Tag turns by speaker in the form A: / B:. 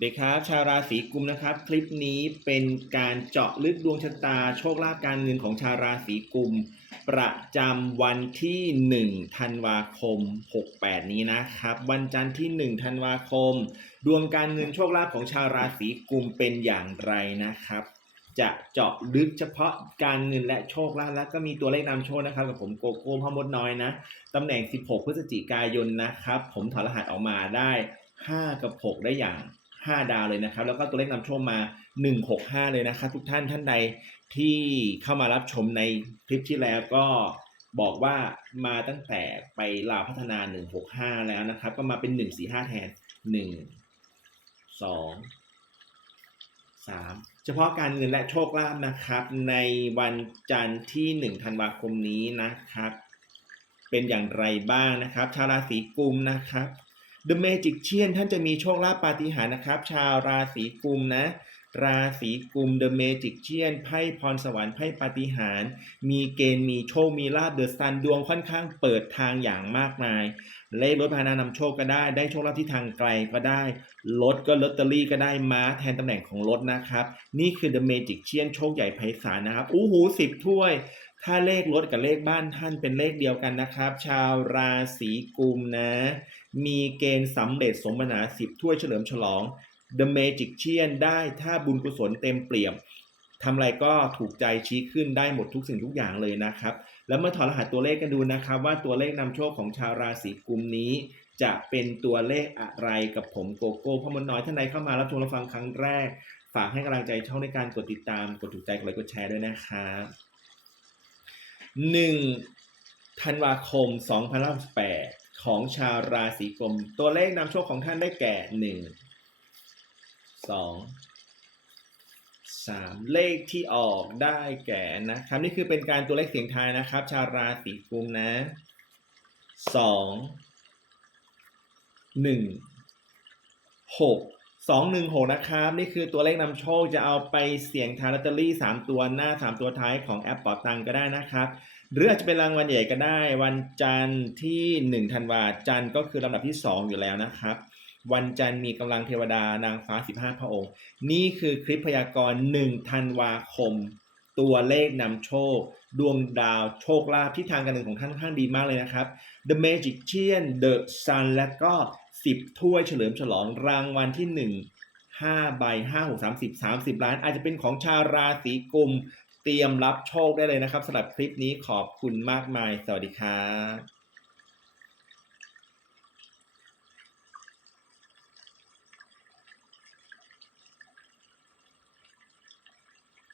A: เด็กครับ ชาวราศีกุมนะครับ คลิปนี้เป็นการเจาะลึกดวงชะตาโชคลาภการเงินของชาวราศีกุม ประจำวันที่ 1 ธันวาคม 68 นี้นะครับ วันจันทร์ที่ 1 ธันวาคม ดวงการเงินโชคลาภของชาวราศีกุมเป็นอย่างไรนะครับ จะเจาะลึกเฉพาะการเงินและโชคลาภแล้วก็มีตัวเลขนำโชคนะครับกับผมโกโก้พ่อมดน้อยนะตำแหน่ง 16 พฤศจิกายนนะครับ ผมถอดรหัสออกมาได้ 5 กับ 6 ได้อย่าง 5 ดาวเลยนะครับ แล้วก็ตัวเลขนำโชคมา 165 เลยนะครับ ทุกท่านท่านใดที่เข้ามารับชมในคลิปที่แล้วก็บอกว่ามาตั้งแต่ไปลาวพัฒนา 165 แล้วนะครับ ก็มาเป็น 145 แทน 1 2 3 เฉพาะการเงินและโชคลาภนะครับ ในวันจันทร์ที่ 1 ธันวาคมนี้นะครับ เป็นอย่างไรบ้างนะครับ ชาวราศีกุมนะครับ The Magician ท่านจะมีโชคลาภปาฏิหาริย์นะครับ ชาวราศีกุมนะ ราศีกุม The Magician ไพ่พรสวรรค์ไพ่ปาฏิหาริย์มีเกณฑ์มีโชคมีลาภเดอะซันดวงค่อนข้างเปิดทางอย่างมากมาย เลขรถพานานำโชคก็ได้ ได้โชคลาภที่ทางไกลก็ได้รถก็ลอตเตอรี่ก็ได้ม้าแทนตำแหน่งของรถนะครับ นี่คือ The Magician โชคใหญ่ไพศาลนะครับอู้หูสิบถ้วย ถ้าเลขรถกับเลขบ้านท่านเป็นเลขเดียวกันนะครับ ชาวราศีกุมนะ มีเกณฑ์สำเร็จสมนาสิบถ้วยเฉลิมฉลอง The Magician ได้ถ้าบุญกุศลเต็มเปี่ยมทำอะไรก็ถูกใจชี้ขึ้นได้หมดทุกสิ่งทุกอย่างเลยนะครับ แล้วเมื่อถอดรหัสตัวเลขกันดูนะครับ ว่าตัวเลขนำโชคของชาวราศีกุมนี้ จะเป็นตัวเลขอะไรกับผมโกโก้พ่อมดน้อยท่านใดเข้ามารับชมรับฟังครั้งแรก ฝากให้กำลังใจช่องในการกดติดตาม กดถูกใจกดไลค์กดแชร์ด้วยนะครับ หนึ่งธันวาคม2568ของชาวราศีกุมตัวเลขนำโชคของท่านได้แก่หนึ่งสองสามเลขที่ออกได้แก่นะครับ นี่คือเป็นการตัวเลขเสียงทายนะครับ ชาวราศีกุมนะสองหนึ่งหก สองหนึ่งหกนะครับ นี่คือตัวเลขนำโชคจะเอาไปเสี่ยงทายลอตเตอรี่สามตัวหน้าสามตัวท้ายของแอปเป๋าตังก็ได้นะครับ หรืออาจจะเป็นรางวัลใหญ่ก็ได้ วันจันทร์ที่งธันวาจันทร์ก็คือลำดับที่สองอยู่แล้วนะครับ วันจันทร์มีกำลังเทวดานางฟ้าสิบห้าพระองค์ นี่คือคลิปพยากรณ์หนึ่งธันวาคม ตัวเลขนำโชค ดวงดาวโชคลาภที่ทางการเงินของท่านค่อนข้างดีมากเลยนะครับ The Magician The Sun และก็ 10 ถ้วยเฉลิมฉลองรางวัลที่ 1 5ใบ5 6 30 30 ล้าน อาจจะเป็นของชาวราศีกุม เตรียมรับโชคได้เลยนะครับสำหรับคลิปนี้ขอบคุณมากมาย สวัสดีครับ